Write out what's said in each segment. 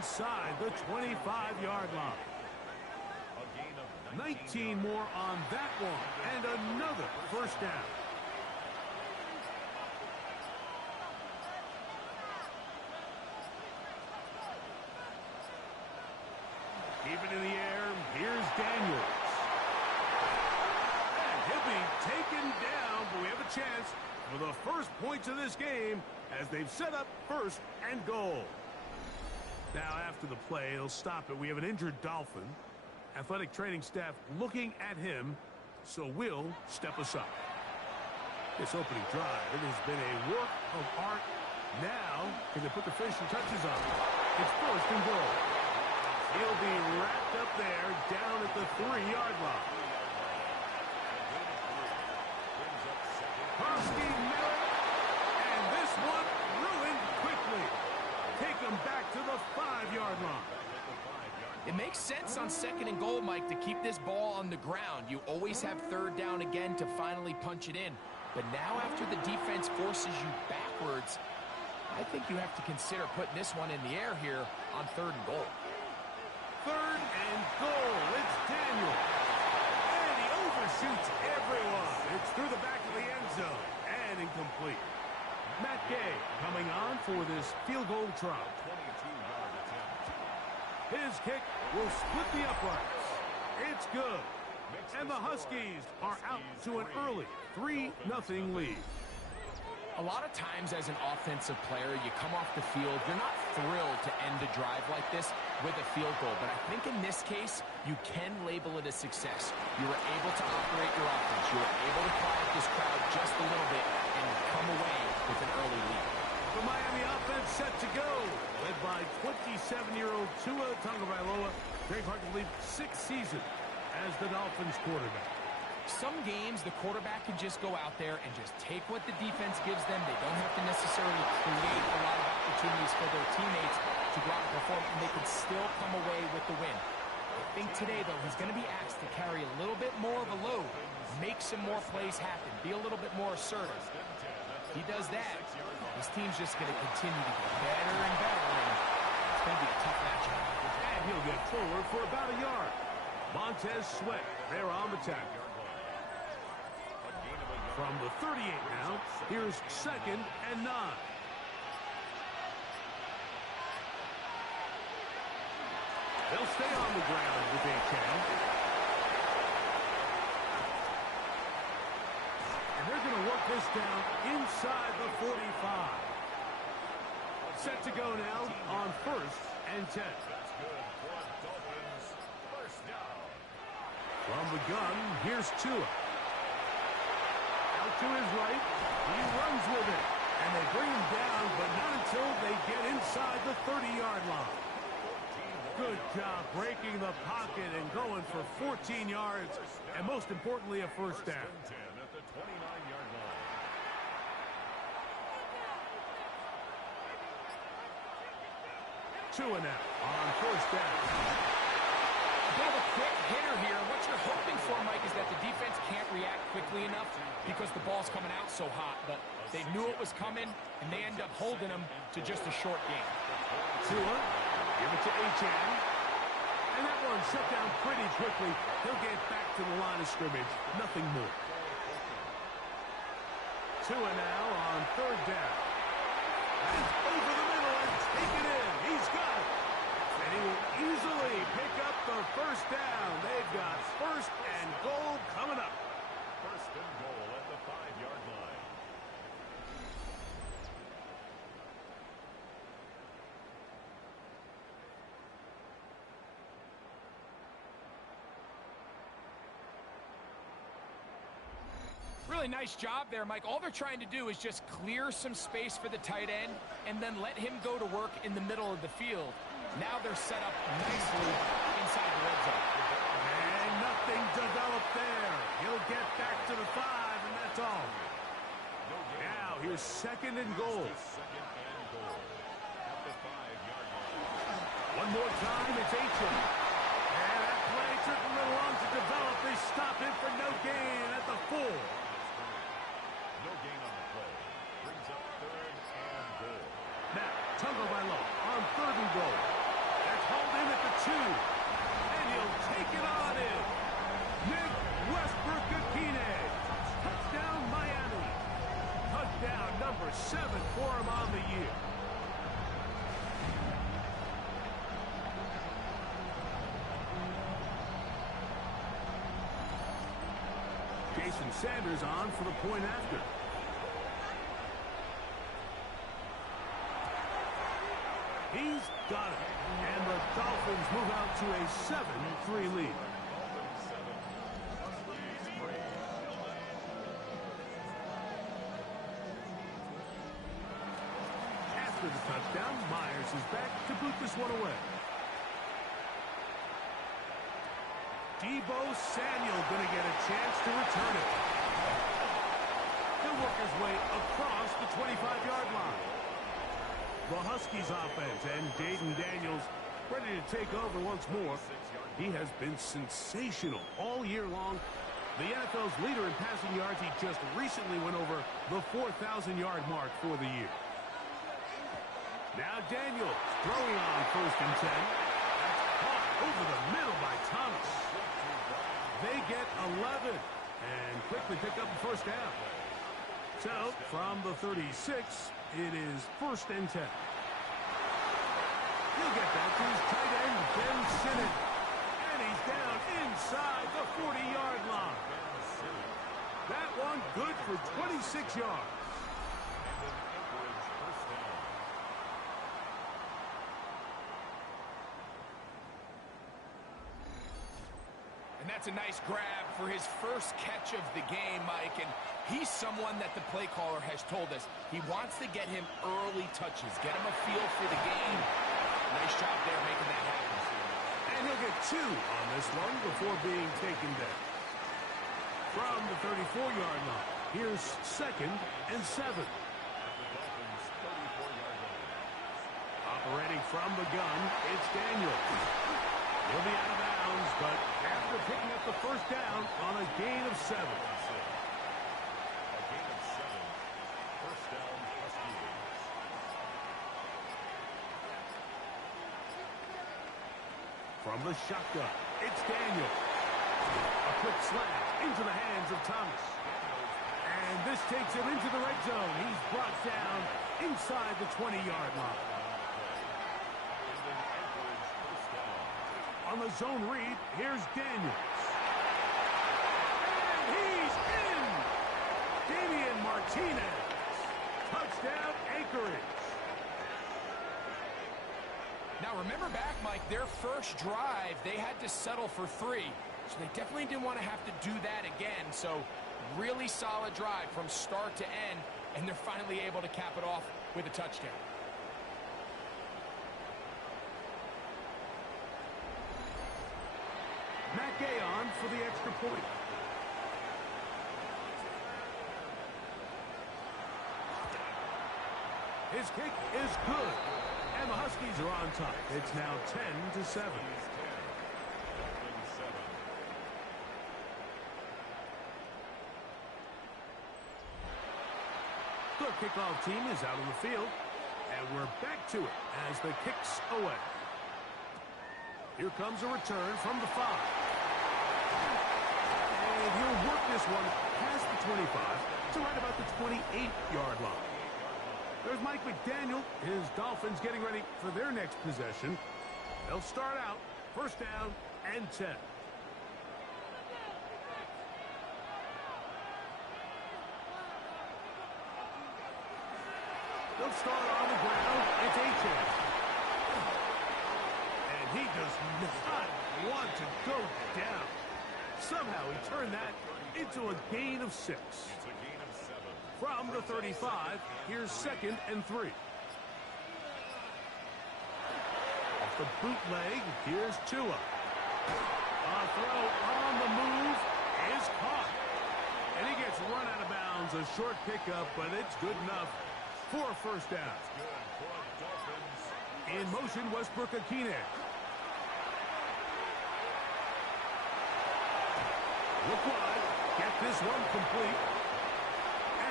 inside the 25-yard line. 19 more on that one, and another first down. Keep it in the air. Here's Daniels. And he'll be taken down, but we have a chance for the first points of this game as they've set up first and goal. Now, after the play, they'll stop it. We have an injured Dolphin. Athletic training staff looking at him, so we'll step aside. This opening drive, it has been a work of art. Now, can they put the finishing touches on it? It's first and goal. He'll be wrapped up there down at the 3-yard line. Husky Miller, and this one ruined quickly. Take him back to the 5-yard line. It makes sense on second and goal, Mike, to keep this ball on the ground. You always have third down again to finally punch it in. But now after the defense forces you backwards, I think you have to consider putting this one in the air here on third and goal. Third and goal. It's Daniel. And he overshoots everyone. It's through the back of the end zone and incomplete. Matt Gay coming on for this field goal try. His kick will split the uprights. It's good. And the Huskies are out to an early 3-0 lead. A lot of times as an offensive player, you come off the field, you're not thrilled to end a drive like this with a field goal. But I think in this case, you can label it a success. You were able to operate your offense. You were able to quiet this crowd just a little bit and come away with an early lead. The Miami offense set to go, led by 27-year-old Tua Tagovailoa. Very hard to believe, 6th season as the Dolphins quarterback. Some games, the quarterback can just go out there and just take what the defense gives them. They don't have to necessarily create a lot of opportunities for their teammates to go out and perform, and they can still come away with the win. I think today, though, he's going to be asked to carry a little bit more of a load, make some more plays happen, be a little bit more assertive. If he does that, this team's just going to continue to get better and better, and it's going to be a tough matchup. And he'll get forward for about a yard. Montez Sweat there on the tackle. From the 38 now, here's 2nd and 9. They'll stay on the ground with a can. And they're going to work this down inside the 45. Set to go now on 1st and 10. From the gun, here's Tua. Out to his right, he runs with it. And they bring him down, but not until they get inside the 30-yard line. Good job breaking the pocket and going for 14 yards, and most importantly, a first down. Tua now on 1st down. Bit of a quick hitter here. What you're hoping for, Mike, is that the defense can't react quickly enough because the ball's coming out so hot. But they knew it was coming, and they end up holding them to just a short game. Tua, give it to Achane. And that one shut down pretty quickly. He'll get back to the line of scrimmage. Nothing more. Tua now on 3rd down. And over the middle and take it in. He's got it. And he will easily pick up the first down. They've got 1st and goal coming up. 1st and goal at the 5-yard line. Really nice job there, Mike. All they're trying to do is just clear some space for the tight end and then let him go to work in the middle of the field. Now they're set up nicely inside the red zone. And nothing developed there. He'll get back to the 5, and that's all. Now here's 2nd and goal. One more time, it's Achane. And that play took a little long to develop. They stop him for no gain at the 4. No gain on the play. Brings up 3rd and goal. Now, Tagovailoa on 3rd and goal. and Sanders on for the point after. He's got it. And the Dolphins move out to a 7-3 lead. After the touchdown, Myers is back to boot this one away. Deebo Samuel going to get a chance to return it. He'll work his way across the 25-yard line. The Huskies offense and Jaden Daniels ready to take over once more. He has been sensational all year long. The NFL's leader in passing yards, he just recently went over the 4,000-yard mark for the year. Now Daniels throwing on 1st and 10. That's caught over the middle by Thomas. They get 11 and quickly pick up the 1st down. So from the 36, it is 1st and 10. He'll get that to his tight end, Ben Simmons. And he's down inside the 40-yard line. That one good for 26 yards. And that's a nice grab for his first catch of the game, Mike. And he's someone that the play caller has told us he wants to get him early touches, get him a feel for the game. Nice job there making that happen. And he'll get 2 on this one before being taken down. From the 34-yard line, here's 2nd and 7. Operating from the gun, it's Daniels. He'll be out of bounds, but after picking up the 1st down on a gain of 7. From the shotgun, it's Daniel. A quick slant into the hands of Thomas. And this takes him into the red zone. He's brought down inside the 20-yard line. On the zone read, here's Daniels. And he's in! Damian Martinez. Touchdown, Anchorage. Now, remember back, Mike, their first drive, they had to settle for 3. So they definitely didn't want to have to do that again. So really solid drive from start to end, and they're finally able to cap it off with a touchdown. Matt Gay on for the extra point. His kick is good. And the Huskies are on top. It's now 10-7. The kickoff team is out on the field. And we're back to it as the kick's away. Here comes a return from the 5. And he'll work this one past the 25 to right about the 28-yard line. There's Mike McDaniel. His Dolphins getting ready for their next possession. They'll start out 1st down and 10. They'll start on the ground. It's H.A. And he does not want to go down. Somehow he turned that into a gain of 6. From the 35, here's 2nd and 3. Off the bootleg, here's Tua. A throw on the move is caught. And he gets run out of bounds. A short pickup, but it's good enough for a 1st down. In motion, Westbrook-Akine. Look wide. Get this one complete.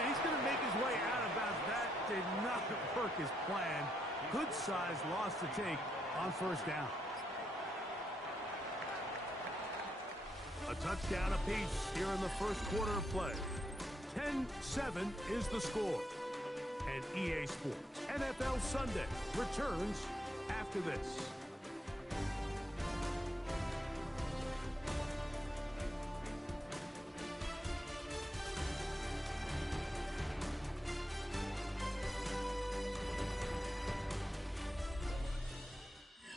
He's going to make his way out of bounds. That did not work as planned. Good size loss to take on 1st down. A touchdown apiece here in the 1st quarter of play. 10-7 is the score. And EA Sports NFL Sunday returns after this.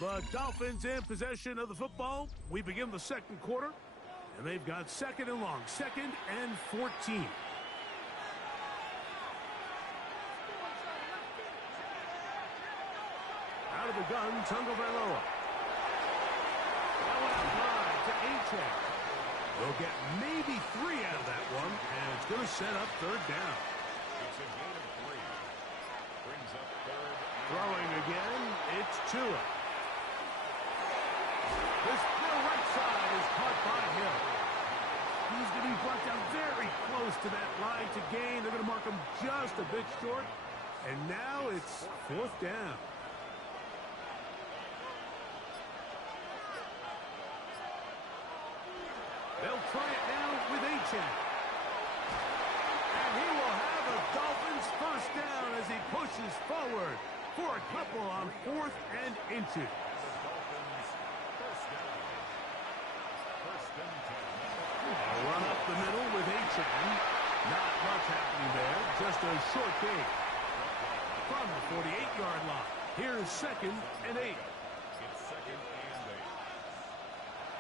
The Dolphins in possession of the football. We begin the second quarter, and they've got second and long, 2nd and 14. Out of the gun, Tagovailoa. That one out wide to Achane. They'll get maybe 3 out of that one, and it's going to set up 3rd down. It's a gain of 3. Brings up 3rd. Throwing again, it's Tua. This the right side is caught by Hill. He's going to be brought down very close to that line to gain. They're going to mark him just a bit short. And now it's 4th down. They'll try it now with Achane. And he will have a Dolphins first down as he pushes forward for a couple on 4th and inches. A run up the middle with Achane. Not much happening there. Just a short gain. From the 48-yard line. Here's 2nd and 8. It's 2nd and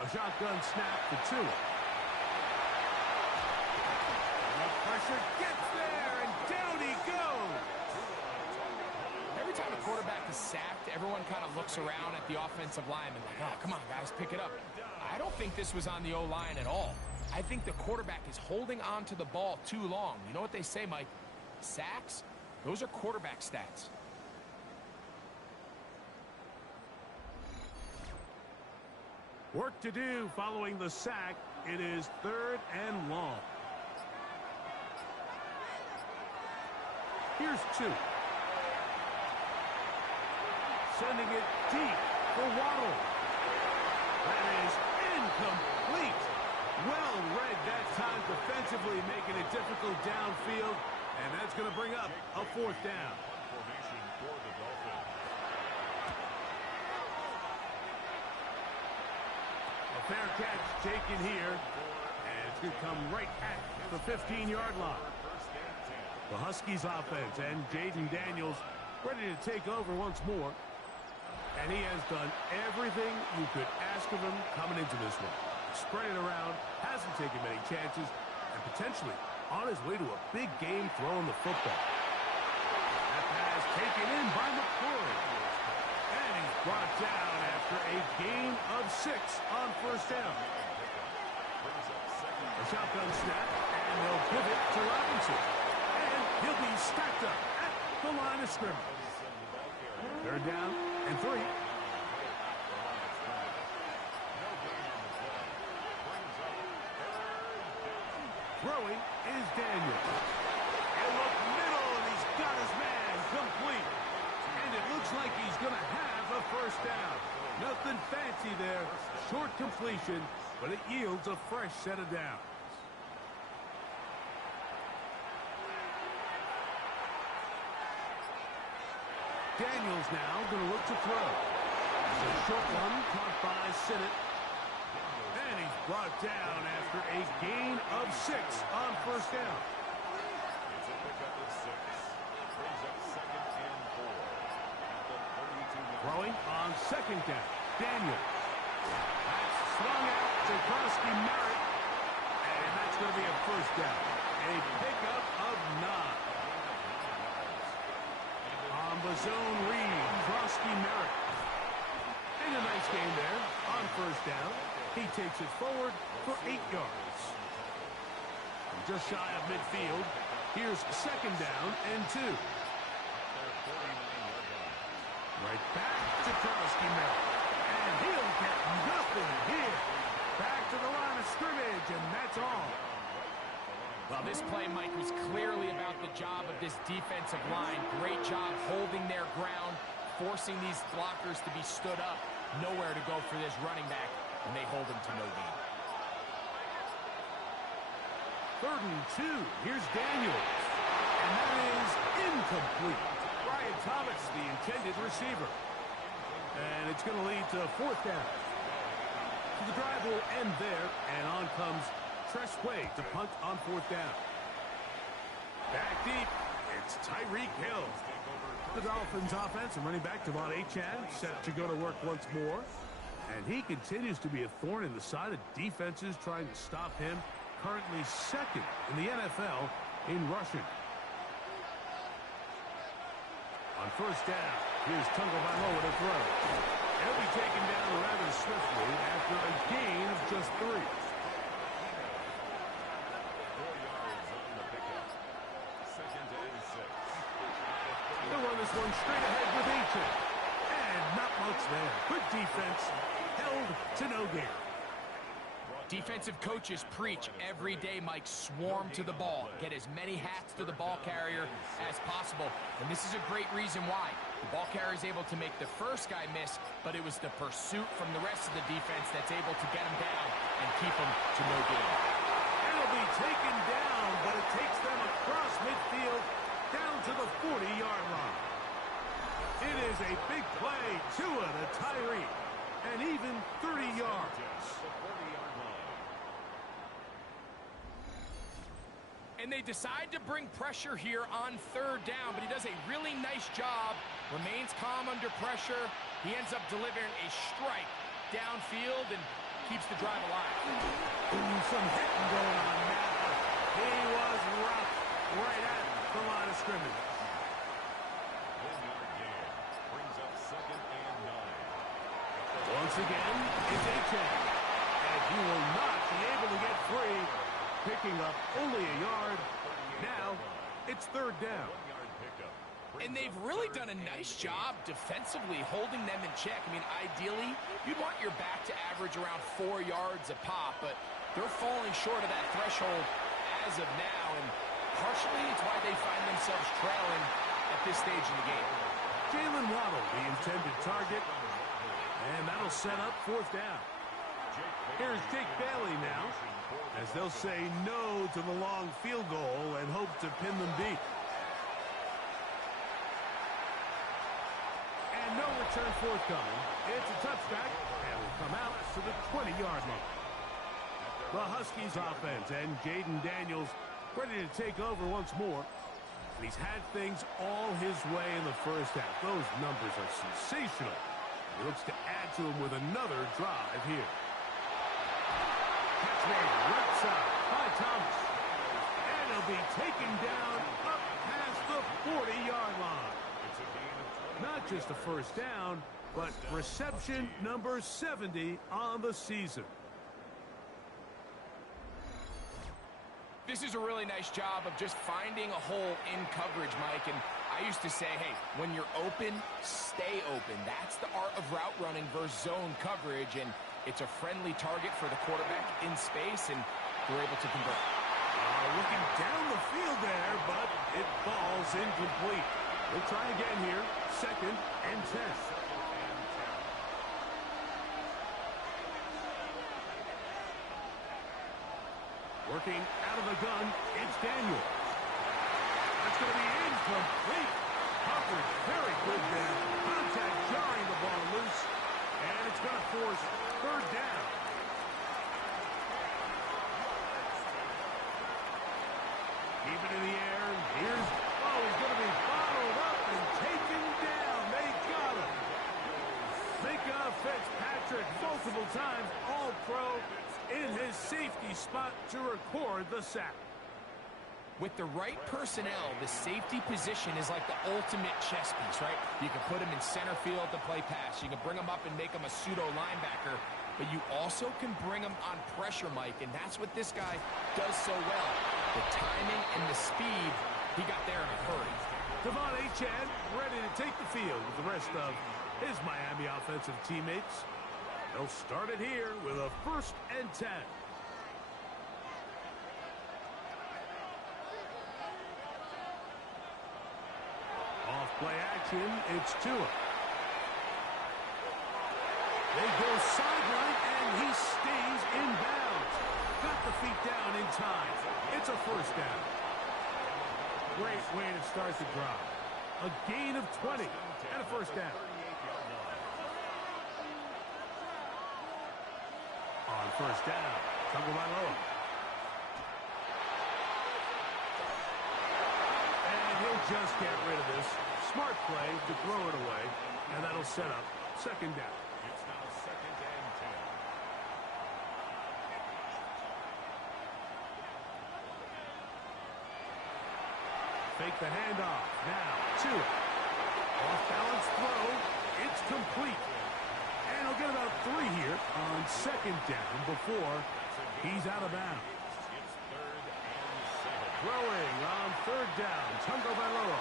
8. A shotgun snap to Tua. The pressure gets there, and down he goes. Every time a quarterback is sacked, everyone kind of looks around at the offensive line and like, oh, come on, guys, pick it up. I don't think this was on the O-line at all. I think the quarterback is holding on to the ball too long. You know what they say, Mike? Sacks, those are quarterback stats. Work to do following the sack. It is 3rd and long. Here's 2. Sending it deep for Waddle. That is incomplete. Well read that time defensively, making it difficult downfield. And that's going to bring up a 4th down. Formation for the Dolphins. A fair catch taken here. And it's going to come right at the 15-yard line. The Huskies offense and Jaden Daniels ready to take over once more. And he has done everything you could ask of him coming into this one. Spread it around, hasn't taken many chances, and potentially on his way to a big game throwing the football. That pass taken in by McCoy. And he's brought down after a gain of 6 on 1st down. A shotgun snap, and they'll give it to Robinson. And he'll be stacked up at the line of scrimmage. 3rd down and 3. Throwing is Daniels. And look middle, and he's got his man complete. And it looks like he's going to have a 1st down. Nothing fancy there. Short completion, but it yields a fresh set of downs. Daniels now going to look to throw. It's a short one caught by Sinnott. And he's brought down after a gain of 6 on 1st down. It's a pickup of 6. Brings up 2nd and 4. At the 32-yard. Throwing on 2nd down. Daniels. That's swung out to Krosky-Merritt. And that's going to be a 1st down. A pickup of 9. On the zone read, Krosky-Merritt. And a nice game there on 1st down. He takes it forward for 8 yards. Just shy of midfield. Here's 2nd down and 2. Right back to Krosky-Merritt. And he'll get nothing here. Back to the line of scrimmage, and that's all. Well, this play, Mike, was clearly about the job of this defensive line. Great job holding their ground, forcing these blockers to be stood up. Nowhere to go for this running back, and they hold him to no gain. 3rd and 2. Here's Daniels. And that is incomplete. Brian Thomas, the intended receiver. And it's going to lead to a 4th down. So the drive will end there, and on comes Tress Way to punt on 4th down. Back deep, it's Tyreek Hill. The Dolphins offense and running back Devon Achane set to go to work once more. And he continues to be a thorn in the side of defenses trying to stop him. Currently second in the NFL in rushing. On first down, here's Tagovailoa to throw. He'll be taken down rather swiftly after a gain of just 3. 4 yards on the pickup. Second and 6. They'll run this one straight ahead with Achane. And not much there. Good defense. Held to no gain. Defensive coaches preach every day, Mike, swarm to the ball. Get as many hats to the ball carrier as possible. And this is a great reason why. The ball carrier is able to make the first guy miss, but it was the pursuit from the rest of the defense that's able to get him down and keep him to no gain. It'll be taken down, but it takes them across midfield down to the 40-yard line. It is a big play. Tua to Tyree. And even 30 yards. And they decide to bring pressure here on third down, but he does a really nice job. Remains calm under pressure. He ends up delivering a strike downfield and keeps the drive alive. Ooh, some hitting going on now. He was rough right at the line of scrimmage. 1-yard gain brings up second and 9. Once again, it's Achane. And he will not be able to get free. Picking up only a yard. Now, it's third down. And they've really done a nice job defensively holding them in check. I mean, ideally, you'd want your back to average around 4 yards a pop, but they're falling short of that threshold as of now, and partially it's why they find themselves trailing at this stage in the game. Jalen Waddle, the intended target, and that'll set up fourth down. Here's Jake Bailey now, as they'll say no to the long field goal and hope to pin them deep. And no return forthcoming. It's a touchback, and will come out to the 20-yard line. The Huskies offense and Jaden Daniels ready to take over once more. And he's had things all his way in the first half. Those numbers are sensational. He looks to add to them with another drive here. Catch made right side by Thomas. And he'll be taken down up past the 40-yard line. Not just a first down, but reception number 70 on the season. This is a really nice job of just finding a hole in coverage, Mike. And I used to say, hey, when you're open, stay open. That's the art of route running versus zone coverage. And it's a friendly target for the quarterback in space, and they're able to convert. Looking down the field there, but it falls incomplete. We'll try again here. Second and 10. Working out of the gun, it's Daniel. That's going to be incomplete. Coverage very good there. Contact jarring the ball loose. And it's going to force third down. Keep it in the air. Here's, he's going to be bottled up and taken down. They got him. Micah Fitzpatrick multiple times All-Pro in his safety spot to record the sack. With the right personnel, the safety position is like the ultimate chess piece, right? You can put him in center field to play pass. You can bring him up and make him a pseudo linebacker, but you also can bring him on pressure, Mike, and that's what this guy does so well. The timing and the speed, he got there in a hurry. Devon Achane ready to take the field with the rest of his Miami offensive teammates. They'll start it here with a 1st and 10. Off play action, it's Tua. They go sideline, and he stays in bounds. Got the feet down in time. It's a first down. Great way to start the drive. A gain of 20 and a first down. On first down, Tagovailoa. And he'll just get rid of this. smart play to throw it away, and that'll set up second down. It's now second and 10. Fake the handoff. Now to it. Off-balance throw. It's complete. And he'll get about 3 here on second down before he's out of bounds. It's third and 7. Throwing on third down. Tungo Bailoa.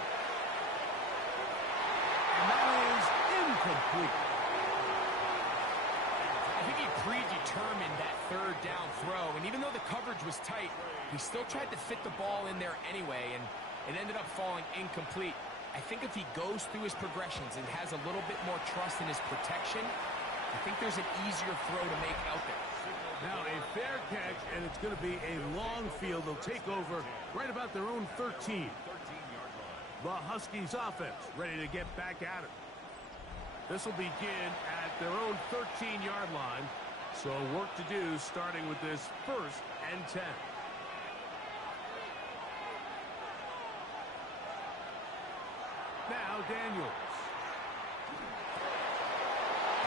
And that is incomplete. I think he predetermined that third down throw, and even though the coverage was tight, he still tried to fit the ball in there anyway, and it ended up falling incomplete. I think if he goes through his progressions and has a little bit more trust in his protection, I think there's an easier throw to make out there. Now a fair catch, and it's going to be a long field. They'll take over right about their own 13. 13-yard line. The Huskies offense ready to get back at it. This will begin at their own 13-yard line. So work to do starting with this first and 10. Now Daniels.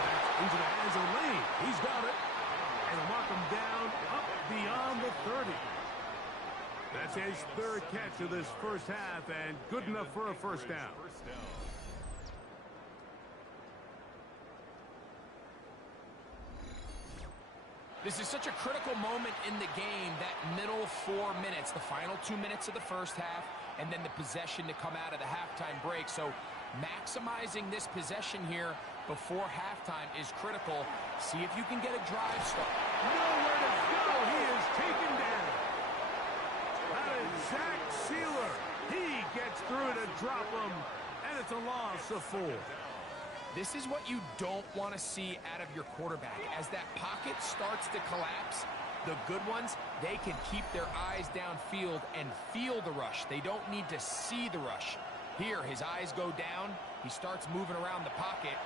That's into the hands of Lane. He's got it. And he'll mark him down up beyond the 30. That's his third catch of this first half, and good enough for a first down. First down. This is such a critical moment in the game, that middle 4 minutes, the final 2 minutes of the first half, and then the possession to come out of the halftime break. So maximizing this possession here before halftime is critical. See if you can get a drive start. Nowhere to go. He is taken down. That is Zach Sealer. He gets through to drop him, and it's a loss of 4. This is what you don't want to see out of your quarterback. As that pocket starts to collapse, the good ones, they can keep their eyes downfield and feel the rush. They don't need to see the rush. Here, his eyes go down. He starts moving around the pocket.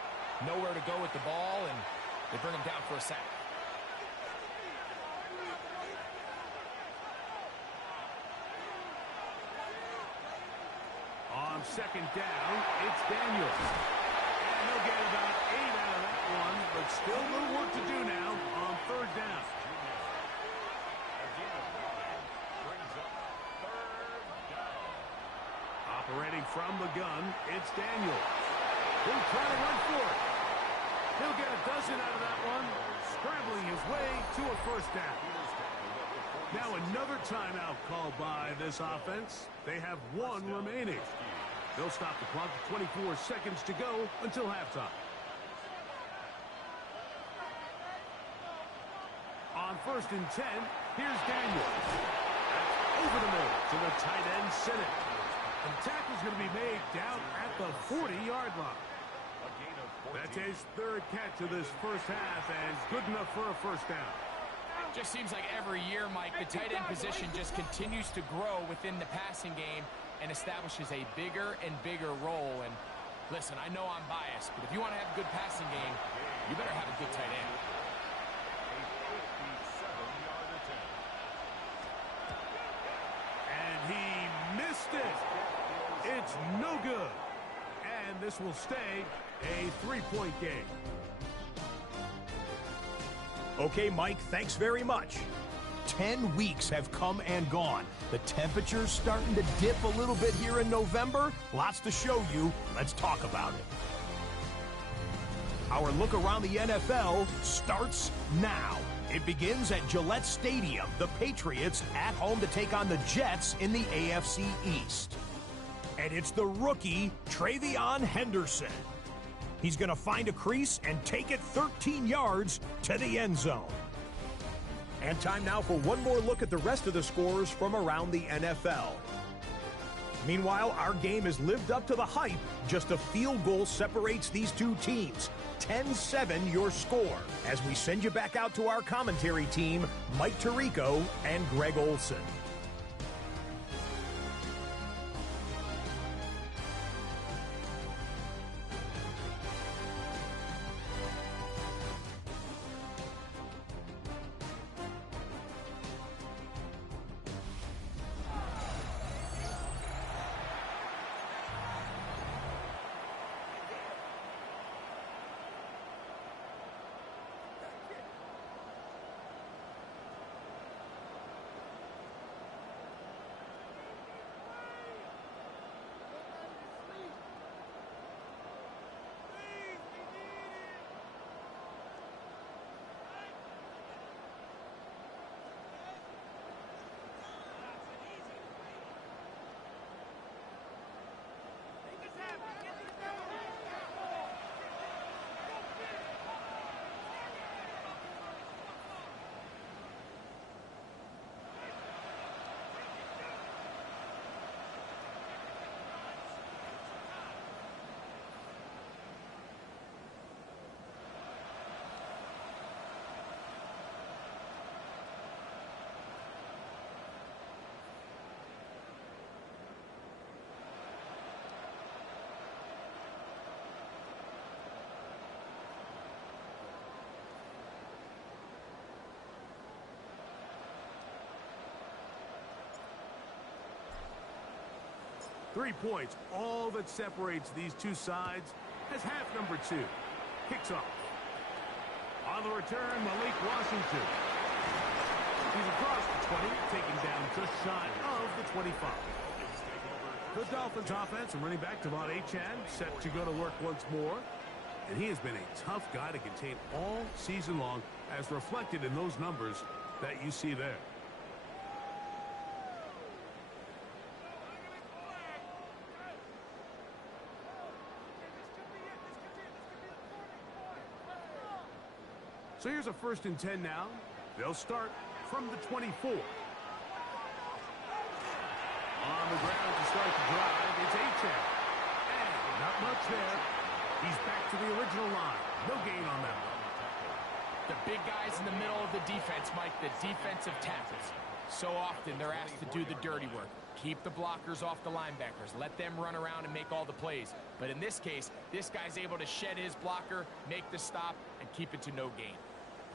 Nowhere to go with the ball, and they bring him down for a sack. On second down, it's Daniels. And he'll get about 8 out of that one, but still a little work to do now on third down. Brings up third down. Operating from the gun, it's Daniels. He'll try to run for it. He'll get a dozen out of that one, scrambling his way to a first down. Now another timeout called by this offense. They have 1 remaining. They'll stop the clock at 24 seconds to go until halftime. On first and 10, here's Daniels. That's over the middle to the tight end Sinnott. And the tackle's going to be made down at the 40-yard line. A gain of 14. That's his third catch of this first half, and good enough for a first down. Just seems like every year, Mike, the tight end position just continues to grow within the passing game and establishes a bigger and bigger role. And listen, I know I'm biased, but if you want to have a good passing game, you better have a good tight end. A 57-yard attempt. And he missed it. It's no good. And this will stay a 3-point game. Okay, Mike, thanks very much. 10 weeks have come and gone. The temperature's starting to dip a little bit here in November. Lots to show you. Let's talk about it. Our look around the NFL starts now. It begins at Gillette Stadium. The Patriots at home to take on the Jets in the AFC East. And it's the rookie, Travion Henderson. He's going to find a crease and take it 13 yards to the end zone. And time now for one more look at the rest of the scores from around the NFL. Meanwhile, our game has lived up to the hype. Just a field goal separates these two teams. 10-7 your score. As we send you back out to our commentary team, Mike Tirico and Greg Olson. 3 points, all that separates these two sides, as half number 2 kicks off. On the return, Malik Washington. He's across the 20, taken down just shy of the 25. The Dolphins offense and running back Devon Achane set to go to work once more. And he has been a tough guy to contain all season long, as reflected in those numbers that you see there. So here's a 1st and 10 now. They'll start from the 24. On the ground to start the drive, it's Achane. And not much there. He's back to the original line. No gain on that one. The big guys in the middle of the defense, Mike, the defensive tackles. So often they're asked to do the dirty work. Keep the blockers off the linebackers. Let them run around and make all the plays. But in this case, this guy's able to shed his blocker, make the stop, and keep it to no gain.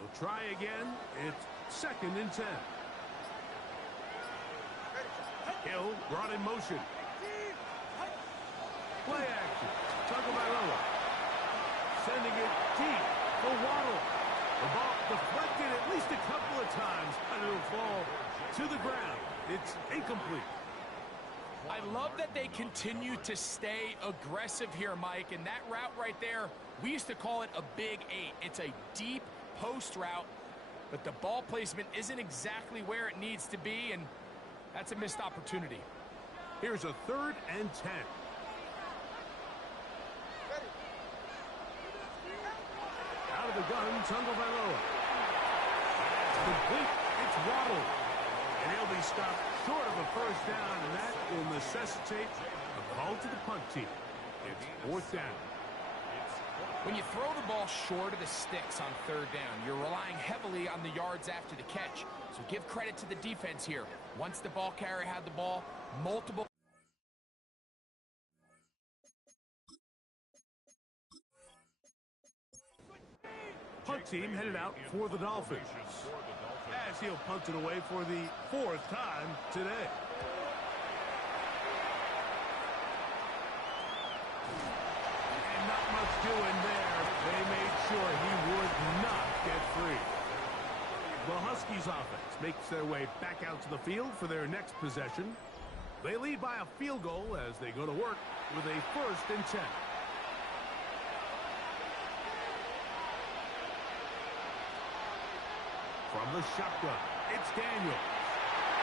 We'll try again. It's 2nd and 10. Hill brought in motion. Play action. Tagovailoa sending it deep for Waddle. The ball deflected at least a couple of times, and it'll fall to the ground. It's incomplete. I love that they continue to stay aggressive here, Mike, and that route right there, we used to call it a big 8. It's a deep post route, but the ball placement isn't exactly where it needs to be, and that's a missed opportunity. Here's a 3rd and 10. Out of the gun, Tagovailoa. That's complete. It's Waddle. And he'll be stopped short of a 1st down, and that will necessitate a call to the punt team. It's 4th down. When you throw the ball short of the sticks on 3rd down, you're relying heavily on the yards after the catch. So give credit to the defense here. Once the ball carrier had the ball, multiple... Punt team headed out for the Dolphins, as he'll punt it away for the 4th time today. And not much doing there. They made sure he would not get free. The Huskies offense makes their way back out to the field for their next possession. They lead by a field goal as they go to work with a 1st and 10. From the shotgun, it's Daniels.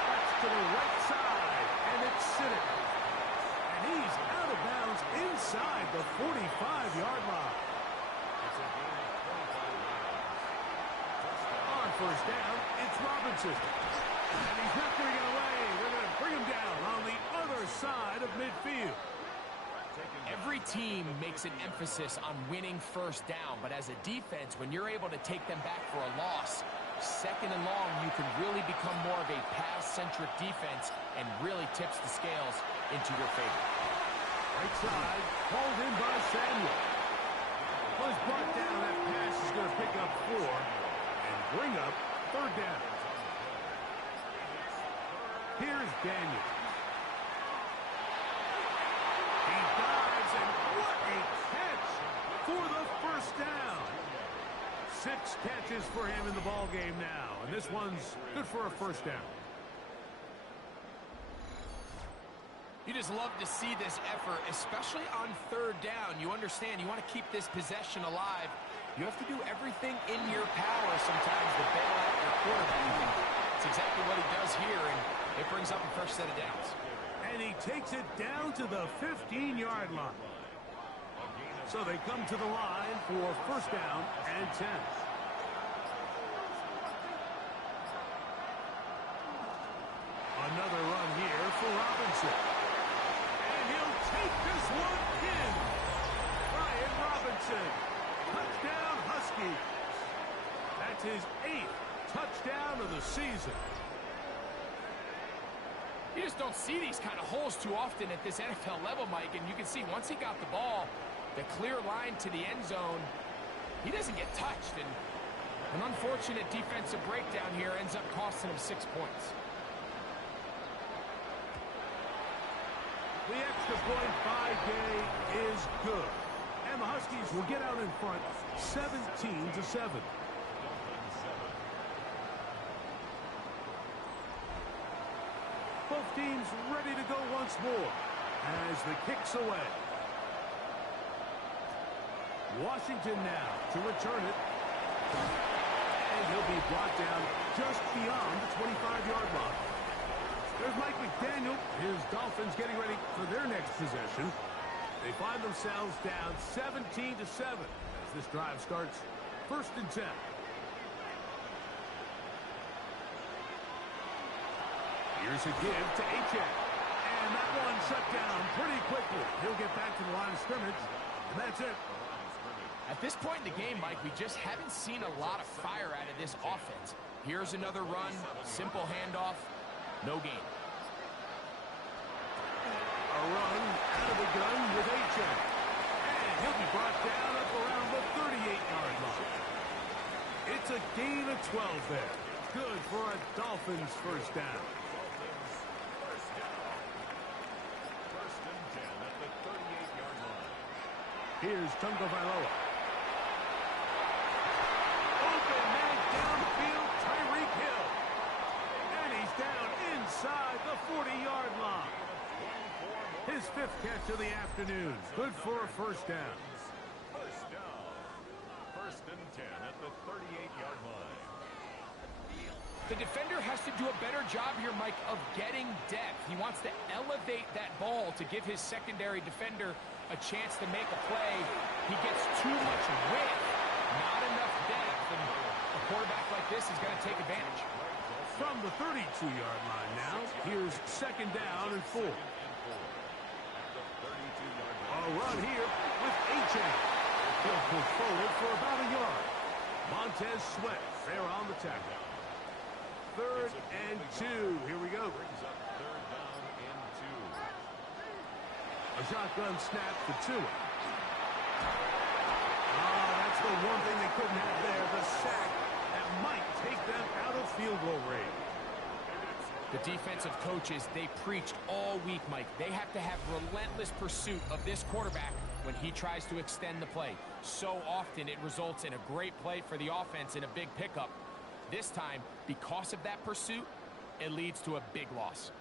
That's to the right side, and it's Siddick. And he's out of bounds inside the 45-yard line. On 1st down, it's Robinson. And he's not going to get away. They're going to bring him down on the other side of midfield. Every team makes an emphasis on winning 1st down, but as a defense, when you're able to take them back for a loss, 2nd and long, you can really become more of a pass-centric defense and really tips the scales into your favor. Right side, hauled in by Samuel. Was brought down. That pass is going to pick up 4 and bring up 3rd down. Here's Daniel. He dives, and what a catch for the 1st down. 6 catches for him in the ball game now, and this one's good for a 1st down. You just love to see this effort, especially on 3rd down. You understand, you want to keep this possession alive. You have to do everything in your power sometimes to bail out your quarterback. It's exactly what he does here, and it brings up a fresh set of downs. And he takes it down to the 15-yard line. So they come to the line for 1st down and 10. Another run here for Robinson. And he'll take this one in. Brian Robinson. Touchdown Husky. That's his 8th touchdown of the season. You just don't see these kind of holes too often at this NFL level, Mike, and you can see once he got the ball, the clear line to the end zone, he doesn't get touched, and an unfortunate defensive breakdown here ends up costing him 6 points. The extra extra point by Gay is good. And the Huskies will get out in front 17-7. Both teams ready to go once more as the kick's away. Washington now to return it. And he'll be brought down just beyond the 25-yard line. There's Mike McDaniel. His Dolphins getting ready for their next possession. They find themselves down 17-7 as this drive starts 1st and 10. Here's a give to Achane. And that one shut down pretty quickly. He'll get back to the line of scrimmage, and that's it. At this point in the game, Mike, we just haven't seen a lot of fire out of this offense. Here's another run, simple handoff, no gain. A run out of the gun with Achane. And he'll be brought down up around the 38-yard line. It's a gain of 12 there. Good for a Dolphins first down. First and 10 at the 38-yard line. Here's Tunga Vailoa. Open man downfield, Tyreek Hill. And he's down inside the 40-yard line. His 5th catch of the afternoon. Good for a first down. First down. First and 10 at the 38-yard line. The defender has to do a better job here, Mike, of getting depth. He wants to elevate that ball to give his secondary defender a chance to make a play. He gets too much width, not enough depth, and a quarterback like this is going to take advantage. From the 32-yard line now, here's 2nd down and 4. A run here with Achane. He'll push forward for about a yard. Montez Sweat there on the tackle. 3rd and 2. Here we go. Brings up 3rd down and 2. A shotgun snap for Tua. Oh, that's the one thing they couldn't have there. The sack that might take them out of field goal range. The defensive coaches, they preached all week, Mike. They have to have relentless pursuit of this quarterback when he tries to extend the play. So often it results in a great play for the offense and a big pickup. This time, because of that pursuit, it leads to a big loss.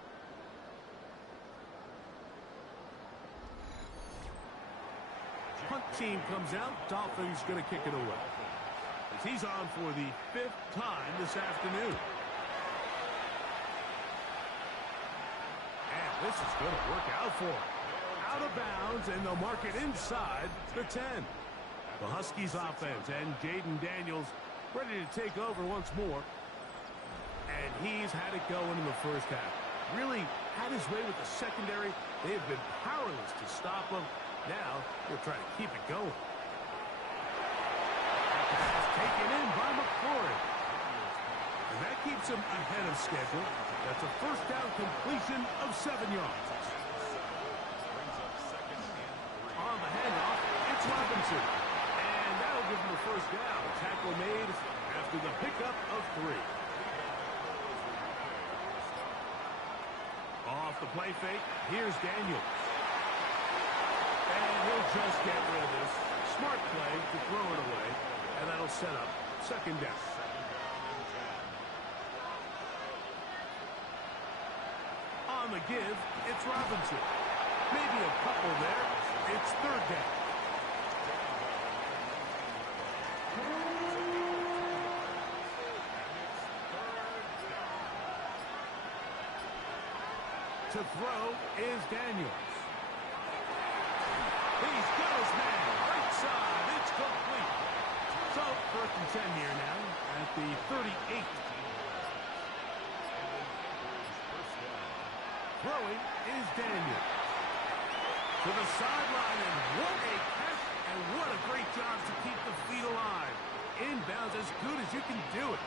Punt team comes out. Dolphins going to kick it away. As he's on for the 5th time this afternoon. And this is going to work out for him. Out of bounds, and they'll mark it inside the 10. The Huskies offense and Jaden Daniels ready to take over once more. And he's had it going in the first half. Really had his way with the secondary. They have been powerless to stop him. Now, they'll try to keep it going. Pass taken in by McCoy. And that keeps him ahead of schedule. That's a first down completion of 7 yards. On the handoff, it's Robinson. And that'll give him the first down. Tackle made after the pickup of 3. Off the play fake, here's Daniels. And he'll just get rid of this. Smart play to throw it away. And that'll set up 2nd down. On the give, it's Robinson. Maybe a couple there. It's 3rd down. To throw is Daniels. He's got his man right side. It's complete. So 1st and 10 here now at the 38. Throwing is Daniels. To the sideline, and what a catch, and what a great job to keep the feet alive. Inbounds as good as you can do it.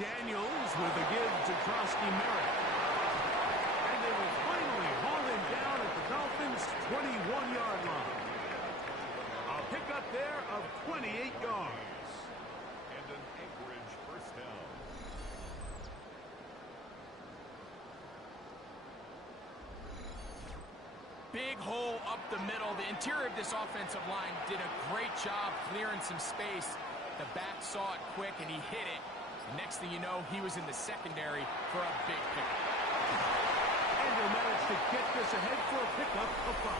Daniels with a give to Krosky Merritt. And they will finally haul him down at the Dolphins' 21-yard line. A pickup there of 28 yards. And an Anchorage first down. big hole up the middle. The interior of this offensive line did a great job clearing some space. The back saw it quick, and he hit it. The next thing you know, he was in the secondary for a big pickup. And they managed to get this ahead for a pickup of 5.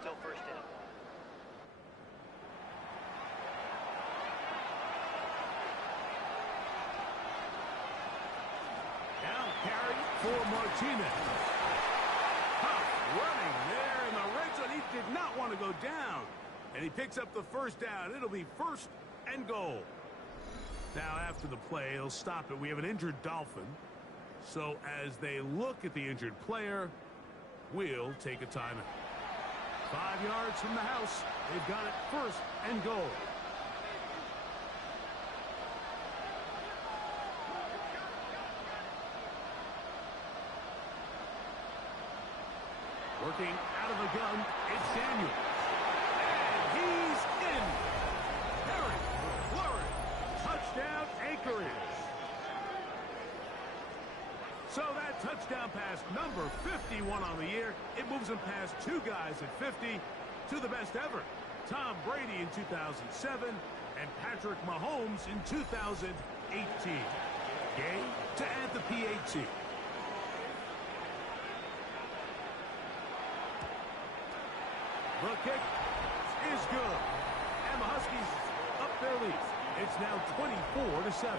Still first down. Now carry for Martinez. Running there in the red zone. He did not want to go down. And he picks up the first down. It'll be 1st and goal. Now after the play, he'll stop it. We have an injured Dolphin. So as they look at the injured player, we'll take a timeout. 5 yards from the house. They've got it 1st and goal. Working out of the gun, it's Daniel. And he's in. Harry, Flurry, touchdown Anchorage. So that touchdown pass, number 51 on the year, it moves him past 2 guys at 50 to the best ever. Tom Brady in 2007 and Patrick Mahomes in 2018. Gay to add the PAT. The kick is good. And the Huskies up their lead. It's now 24-7.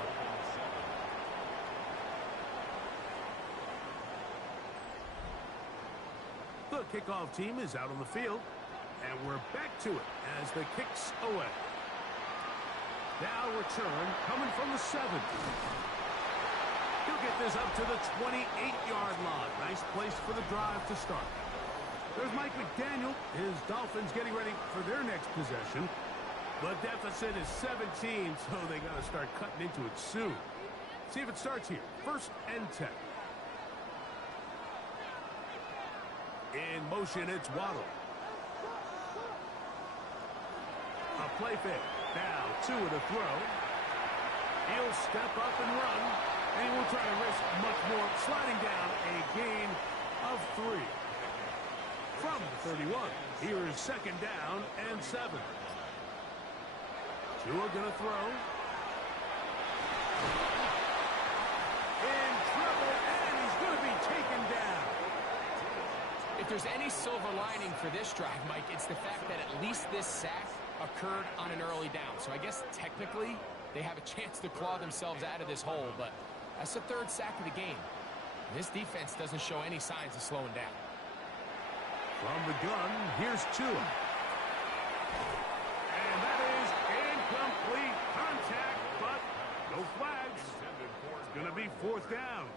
The kickoff team is out on the field. And we're back to it as the kick's away. Now return coming from the 7. He'll get this up to the 28-yard line. Nice place for the drive to start. There's Mike McDaniel. His Dolphins getting ready for their next possession. The deficit is 17, so they got to start cutting into it soon. See if it starts here. 1st and 10. In motion, it's Waddle. A play fake. Now 2 with a throw. He'll step up and run. And he won't try to risk much more. Sliding down a gain of 3. From the 31. Here is 2nd down and 7. Tua gonna throw. In trouble, and he's gonna be taken down. If there's any silver lining for this drive, Mike, it's the fact that at least this sack occurred on an early down. So I guess technically they have a chance to claw themselves out of this hole, but that's the 3rd sack of the game. This defense doesn't show any signs of slowing down. From the gun, here's Tua. And that is incomplete contact, but no flags. It's going to be 4th down.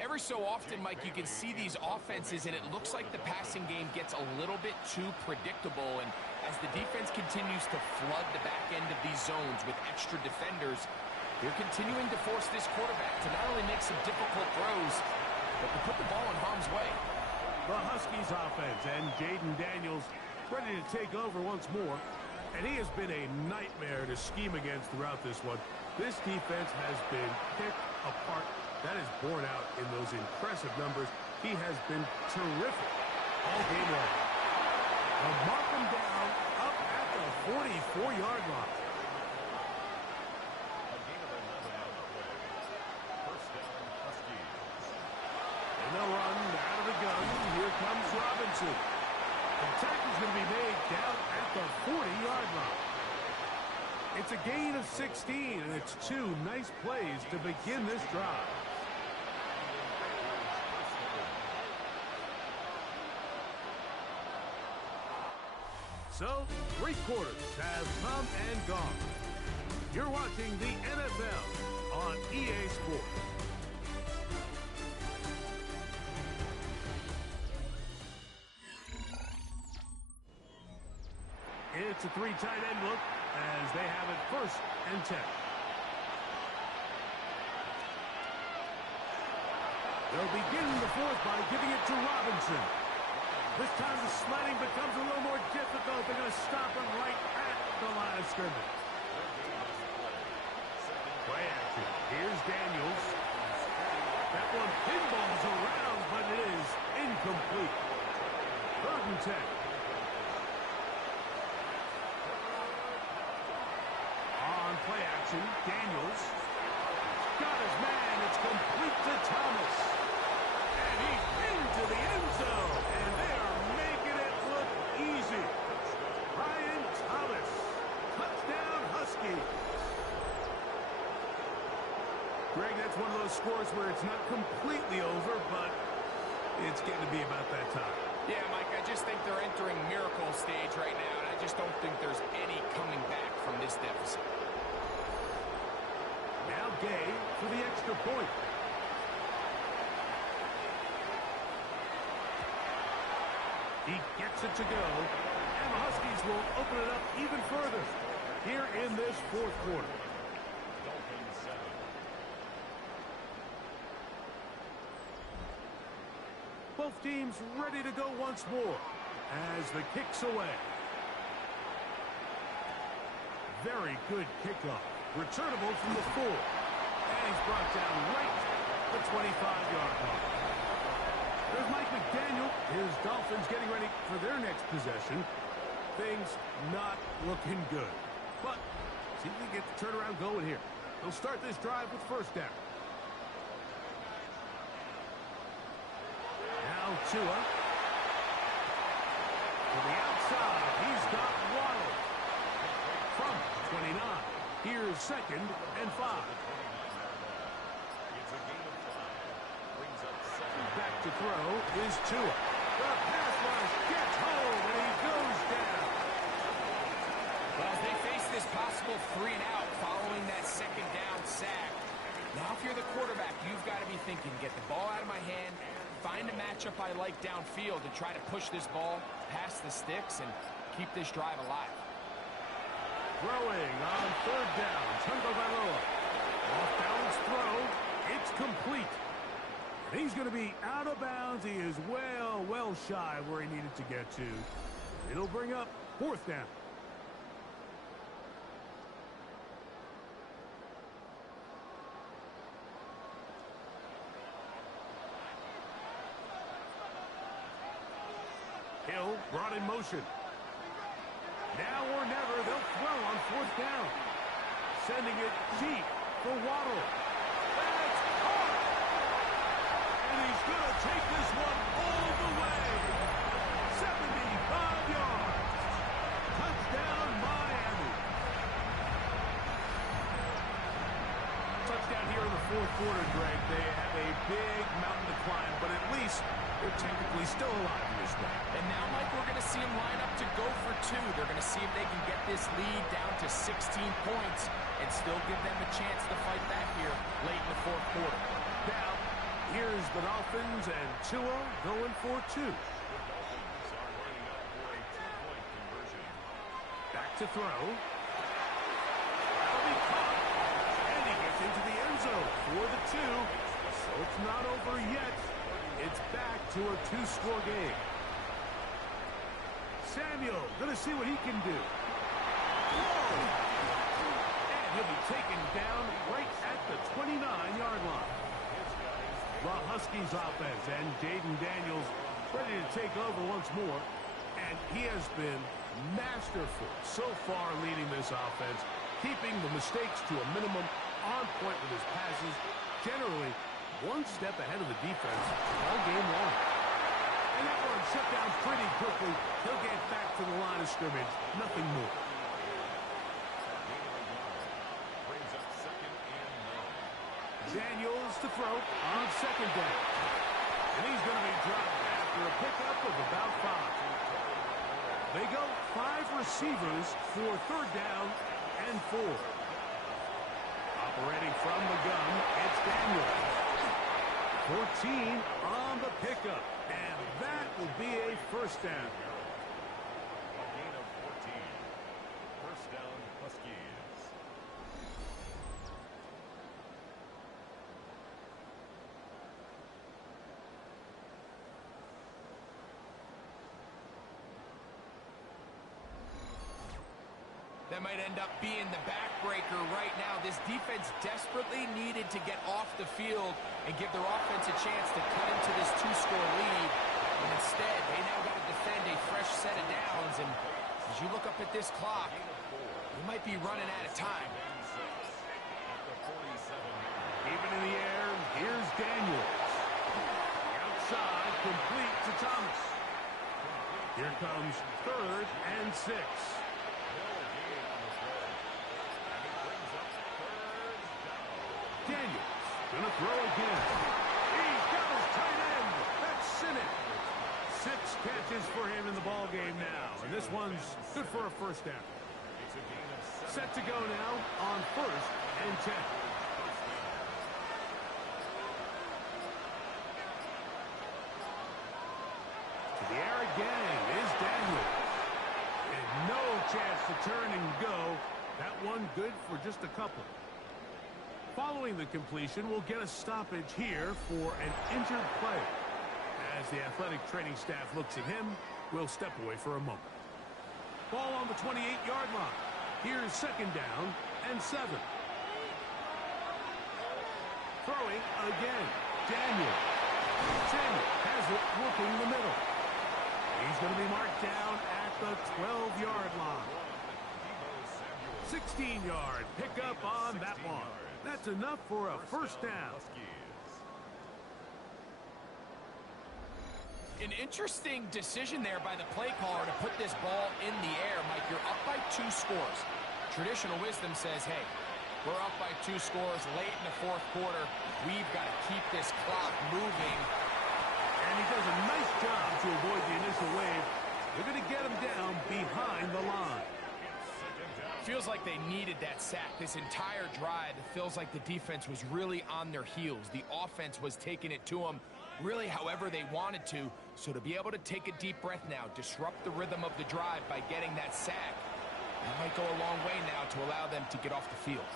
Every so often, Mike, you can see these offenses, and it looks like the passing game gets a little bit too predictable. And as the defense continues to flood the back end of these zones with extra defenders, they're continuing to force this quarterback to not only make some difficult throws, but to put the ball in harm's way. The Huskies offense and Jaden Daniels ready to take over once more. And he has been a nightmare to scheme against throughout this one. This defense has been picked apart. That is borne out in those impressive numbers. He has been terrific all game long. They'll mark him down up at the 44-yard line. And they'll run out of the gun. Here comes Robinson. The tackle's going to be made down at the 40-yard line. It's a gain of 16, and it's 2 nice plays to begin this drive. So, 3 quarters have come and gone. You're watching the NFL on EA Sports. It's a 3 tight end look as they have it 1st and 10. They'll begin the 4th by giving it to Robinson. This time the sledding becomes a little more difficult. They're going to stop him right at the line of scrimmage. Play action. Here's Daniels. That one pinballs around, but it is incomplete. 3rd and 10. On play action, Daniels. Got his man. It's complete to Thomas. And he's into the end zone. And they are making it look easy. Ryan Thomas. Touchdown Huskies. Greg, that's one of those scores where it's not completely over, but it's getting to be about that time. Yeah, Mike, I just think they're entering miracle stage right now, and I just don't think there's any coming back from this deficit. Now Gay for the extra point. He gets it to go, and the Huskies will open it up even further here in this 4th quarter. Dolphins 7. Both teams ready to go once more as the kick's away. Very good kickoff. Returnable from the 4. And he's brought down right at the 25-yard line. There's Mike McDaniel. His Dolphins getting ready for their next possession. Things not looking good. But see if we get the turnaround going here. They'll start this drive with 1st down. Now Tua. To the outside. He's got Waddle. From 29. Here's 2nd and 5. It's a gain of 5. Brings up 7. Back to throw is Tua. The pass rush gets home, and he goes down. Well, they face this possible 3 and out following that 2nd down sack. Now, if you're the quarterback, you've got to be thinking, get the ball out of my hand, find a matchup I like downfield, and try to push this ball past the sticks and keep this drive alive. Throwing on 3rd down. Tagovailoa. Off-balance throw. It's complete. And he's going to be out of bounds. He is well shy where he needed to get to. It'll bring up 4th down. Hill brought in motion. Now or never, they'll throw on 4th down. Sending it deep for Waddle. That's caught! And he's going to take this one all the way. 75 yards. Touchdown, Miami. Touchdown here in the 4th quarter, Greg. They have a big mountain to climb, but at least they're technically still alive in this one. And now, Mike, we're going to see them line up to go for 2. They're going to see if they can get this lead down to 16 points and still give them a chance to fight back here late in the 4th quarter. Now, here's the Dolphins and Tua going for 2. The Dolphins are lining up for a 2-point conversion. Back to throw. That'll be caught. And he gets into the end zone for the 2. So it's not over yet. It's back to a 2-score game. Samuel going to see what he can do. Whoa! And he'll be taken down right at the 29-yard line. The Huskies offense and Jaden Daniels ready to take over once more. And he has been masterful so far leading this offense, keeping the mistakes to a minimum, on point with his passes, generally one step ahead of the defense all game long. And that one shut down pretty quickly. He'll get back to the line of scrimmage. Nothing more. Brings up 2nd and 9. Daniels to throw on 2nd down. And he's going to be dropped after a pickup of about 5. They go 5 receivers for 3rd down and 4. Operating from the gun, it's Daniels. 14 on the pickup, and that will be a 1st down. A gain of 14. 1st down, Huskies. That might end up being the backbreaker right now. This defense desperately needed to get off the field and give their offense a chance to cut into this 2-score lead. And instead, they now got to defend a fresh set of downs. And as you look up at this clock, you might be running out of time. Even in the air, here's Daniels. Outside, complete to Thomas. Here comes 3rd and 6. Daniels gonna throw again. He's got his tight end. That's Sinnott. 6 catches for him in the ball game now, and this one's good for a first down. Set to go now on 1st and 10. To the air again is Daniels. And no chance to turn and go. That one good for just a couple. Following the completion, we'll get a stoppage here for an injured player. As the athletic training staff looks at him, we'll step away for a moment. Ball on the 28-yard line. Here's 2nd down and 7. Throwing again. Daniel. Samuel has it working the middle. He's going to be marked down at the 12-yard line. 16-yard pickup on that one. That's enough for a first down. An interesting decision there by the play caller to put this ball in the air. Mike, you're up by 2 scores. Traditional wisdom says, hey, we're up by 2 scores late in the 4th quarter. We've got to keep this clock moving. And he does a nice job to avoid the initial wave. They're going to get him down behind the line. Feels like they needed that sack. This entire drive, it feels like the defense was really on their heels. The offense was taking it to them really however they wanted to. So to be able to take a deep breath now, disrupt the rhythm of the drive by getting that sack, that might go a long way now to allow them to get off the field.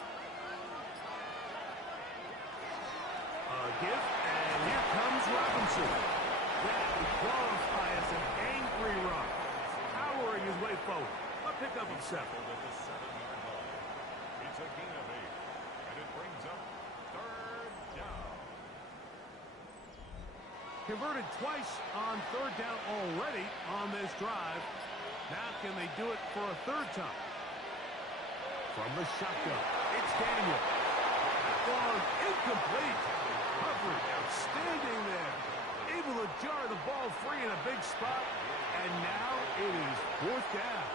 A gift, and here comes Robinson. That would qualify as an angry run. Powering his way forward. A pickup of 7. It's a gain of 8, and it brings up 3rd down. Converted twice on 3rd down already on this drive. Now can they do it for a 3rd time? From the shotgun, it's Daniel. That one incomplete. Coverage outstanding there. Able to jar the ball free in a big spot. And now it is 4th down.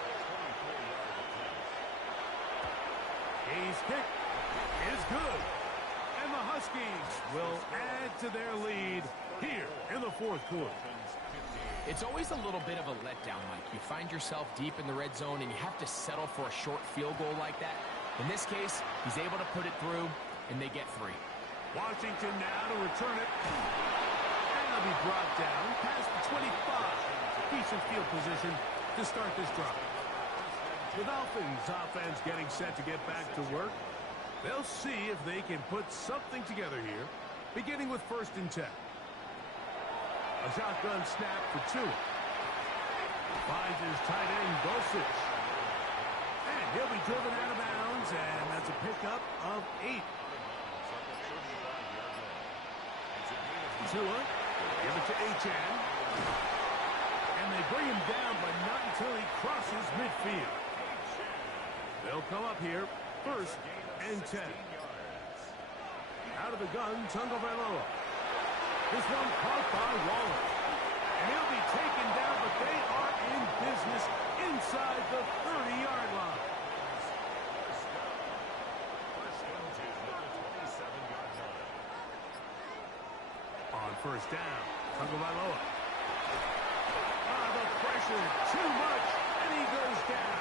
Hayes' kick is good. And the Huskies will add to their lead here in the 4th quarter. It's always a little bit of a letdown, Mike. You find yourself deep in the red zone and you have to settle for a short field goal like that. In this case, he's able to put it through, and they get 3. Washington now to return it. And they'll be brought down past the 25. Decent field position to start this drive. The Dolphins offense getting set to get back to work. They'll see if they can put something together here, beginning with 1st and 10. A shotgun snap for 2. Finds his tight end, Dulcich. And he'll be driven out of bounds, and that's a pickup of 8. Tua, give it to Achane. And they bring him down, but not until he crosses midfield. They'll come up here, 1st and 10. Out of the gun, Tagovailoa. This one caught by Waller. And he'll be taken down, but they are in business inside the 30-yard line. On 1st down, Tagovailoa. The pressure, too much, and he goes down.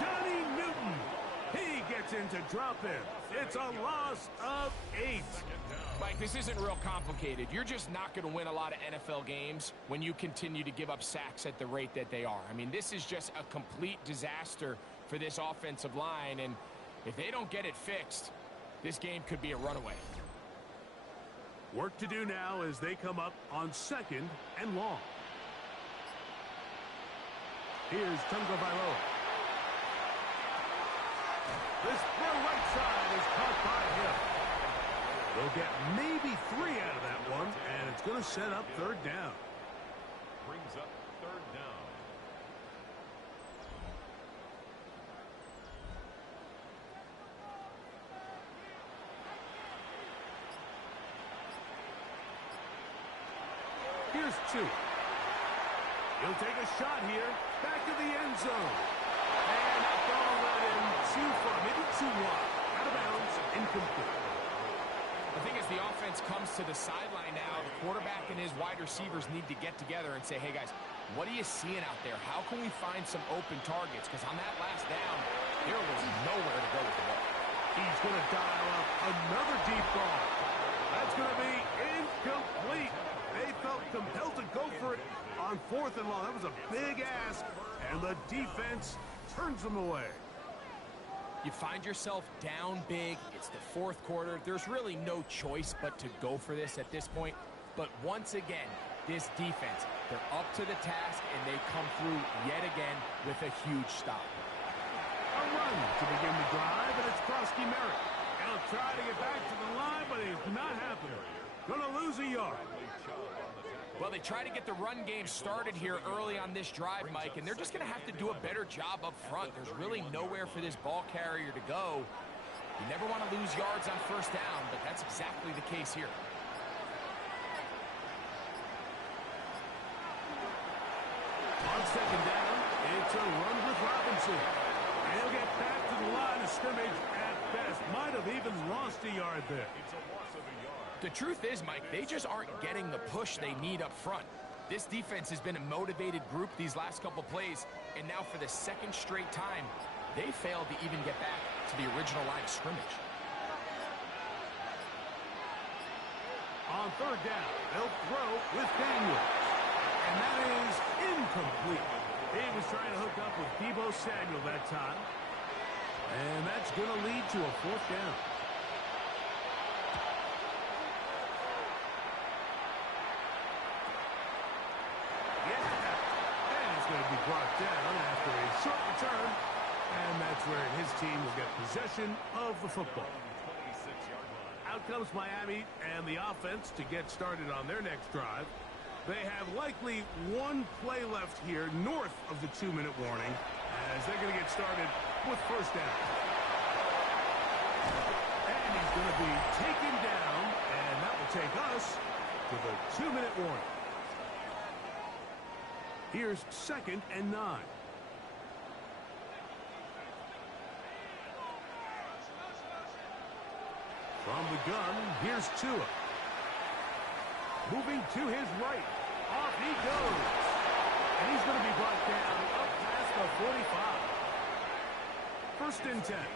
Johnny Newton, he gets in to drop him. It's a loss of 8. Mike, this isn't real complicated. You're just not going to win a lot of NFL games when you continue to give up sacks at the rate that they are. I mean, this is just a complete disaster for this offensive line, and if they don't get it fixed, this game could be a runaway. Work to do now as they come up on 2nd and long. Here's Tagovailoa. This throw right side is caught by him. They'll get maybe 3 out of that one, and it's going to set up third down. Brings up third down. Here's 2. He'll take a shot here. Back to the end zone. And that ball let him too far. Maybe too wide. Out of bounds. Incomplete. The thing is, the offense comes to the sideline now. The quarterback and his wide receivers need to get together and say, hey, guys, what are you seeing out there? How can we find some open targets? Because on that last down, there was nowhere to go with the ball. He's going to dial up another deep ball. That's going to be incomplete. They felt compelled to go for it on 4th and long. That was a big ask, and the defense turns them away. You find yourself down big. It's the 4th quarter. There's really no choice but to go for this at this point. But once again, this defense, they're up to the task, and they come through yet again with a huge stop. A run to begin the drive, and it's Krosky Merritt. He'll try to get back to the line, but it's not happening. Going to lose a yard. Well, they try to get the run game started here early on this drive, Mike, and they're just going to have to do a better job up front. There's really nowhere for this ball carrier to go. You never want to lose yards on 1st down, but that's exactly the case here. On 2nd down, it's a run with Robinson. And he'll get back to the line of scrimmage at best. Might have even lost a yard there. It's a loss of a yard. The truth is, Mike, they just aren't getting the push they need up front. This defense has been a motivated group these last couple plays, and now for the 2nd straight time, they failed to even get back to the original line of scrimmage. On 3rd down, they'll throw with Daniels. And that is incomplete. He was trying to hook up with Deebo Samuel that time. And that's going to lead to a 4th down. Be brought down after a short return, and that's where his team will get possession of the football. Out comes Miami and the offense to get started on their next drive. They have likely 1 play left here north of the 2-minute warning as they're going to get started with 1st down. And he's going to be taken down, and that will take us to the 2-minute warning. Here's 2nd and 9. From the gun, here's Tua. Moving to his right. Off he goes. And he's going to be brought down up past the 45. 1st and 10. And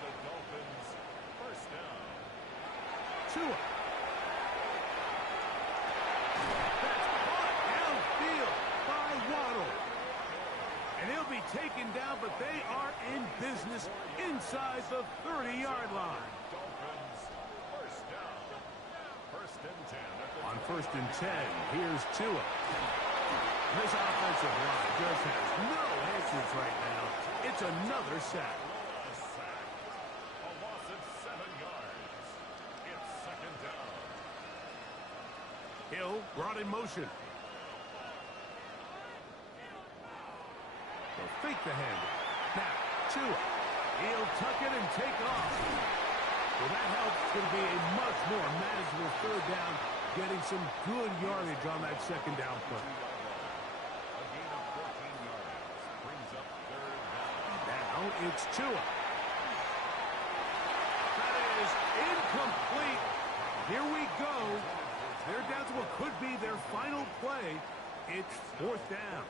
the Dolphins 1st down. Tua. And he'll be taken down, but they are in business inside the 30-yard line. Dolphins 1st down. 1st and 10. On 1st and 10, here's Tua. This offensive line just has no answers right now. It's another sack. A sack. A loss of 7 yards. It's 2nd down. Hill brought in motion. They'll fake the handle. Now, Tua. He'll tuck it and take off. Well, that helps. It's going to be a much more manageable 3rd down, getting some good yardage on that 2nd down play. A gain of 14 yards. Brings up 3rd down. Now it's Tua. That is incomplete. Here we go. They're down to what could be their final play. It's 4th down.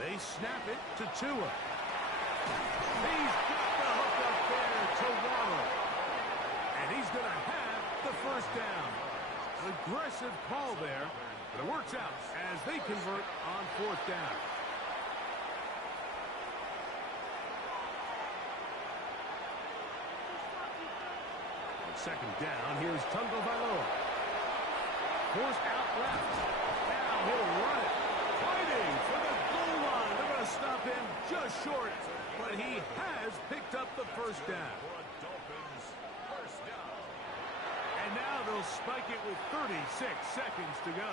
They snap it to Tua. He's got the hook up there to Waddle. And he's going to have the 1st down. Aggressive call there, but it works out as they convert on 4th down. On 2nd down, here's Tungo Vailoa. forced out left. Now he'll run it. Fighting for the goal line. They're going to stop him just short, but he has picked up the first down. And now they'll spike it with 36 seconds to go.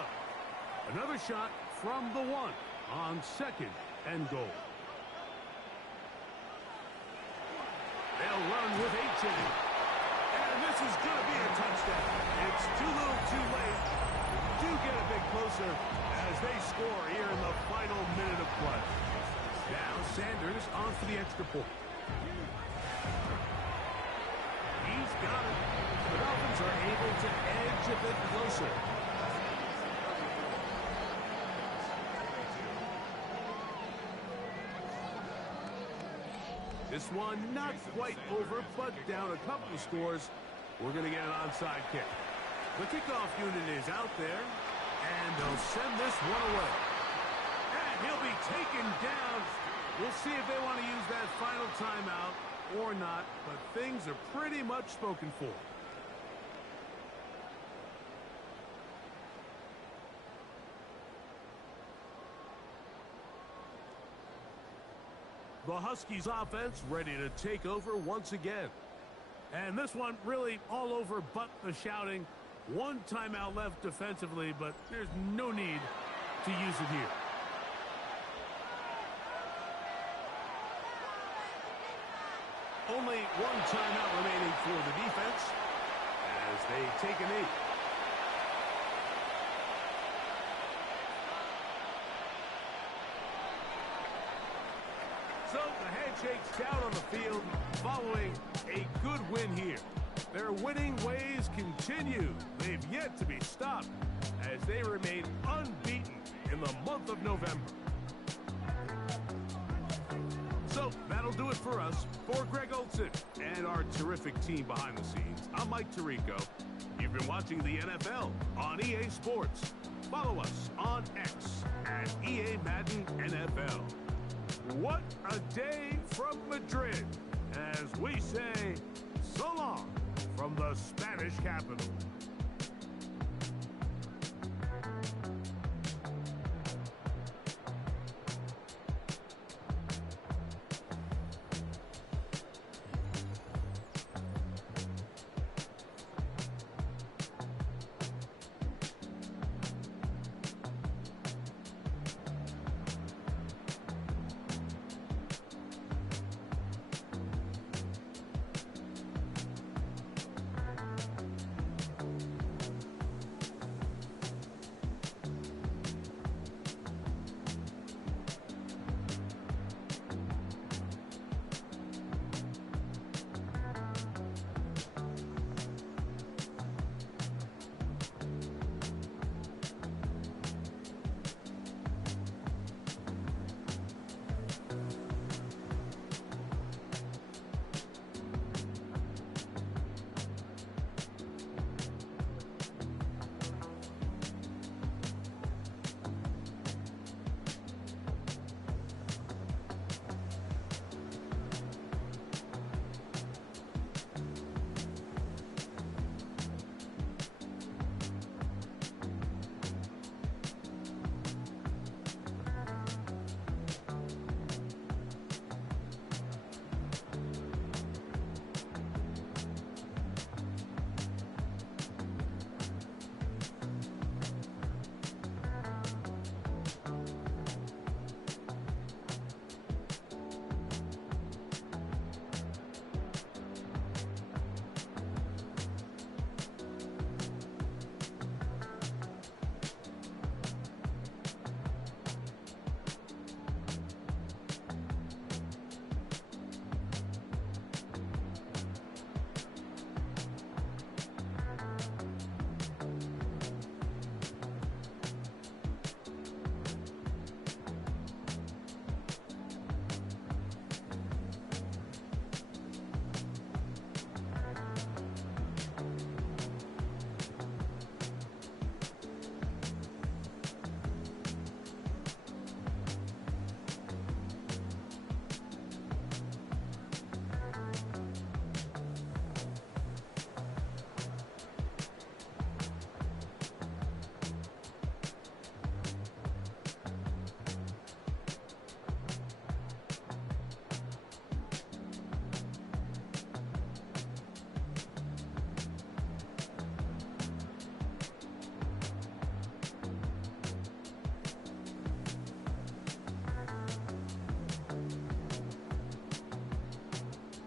Another shot from the 1 on 2nd and goal. They'll run with H. And this is going to be a touchdown. It's too little too late. Do get a bit closer as they score here in the final minute of play. Now Sanders on for the extra point. He's got it. The Dolphins are able to edge a bit closer. This one not quite over, but down a couple of scores. We're going to get an onside kick. The kickoff unit is out there, and they'll send this one away. And he'll be taken down. We'll see if they want to use that final timeout or not, but things are pretty much spoken for. The Huskies offense ready to take over once again. And this one really all over but the shouting. One timeout left defensively, but there's no need to use it here. Only one timeout remaining for the defense as they take a knee. So the handshake's down on the field following a good win here. Their winning ways continue. They've yet to be stopped as they remain unbeaten in the month of November. So that'll do it for us. For Greg Olson and our terrific team behind the scenes, I'm Mike Tirico. You've been watching the NFL on EA Sports. Follow us on X at EA Madden NFL. What a day from Madrid as we say so long from the Spanish capital.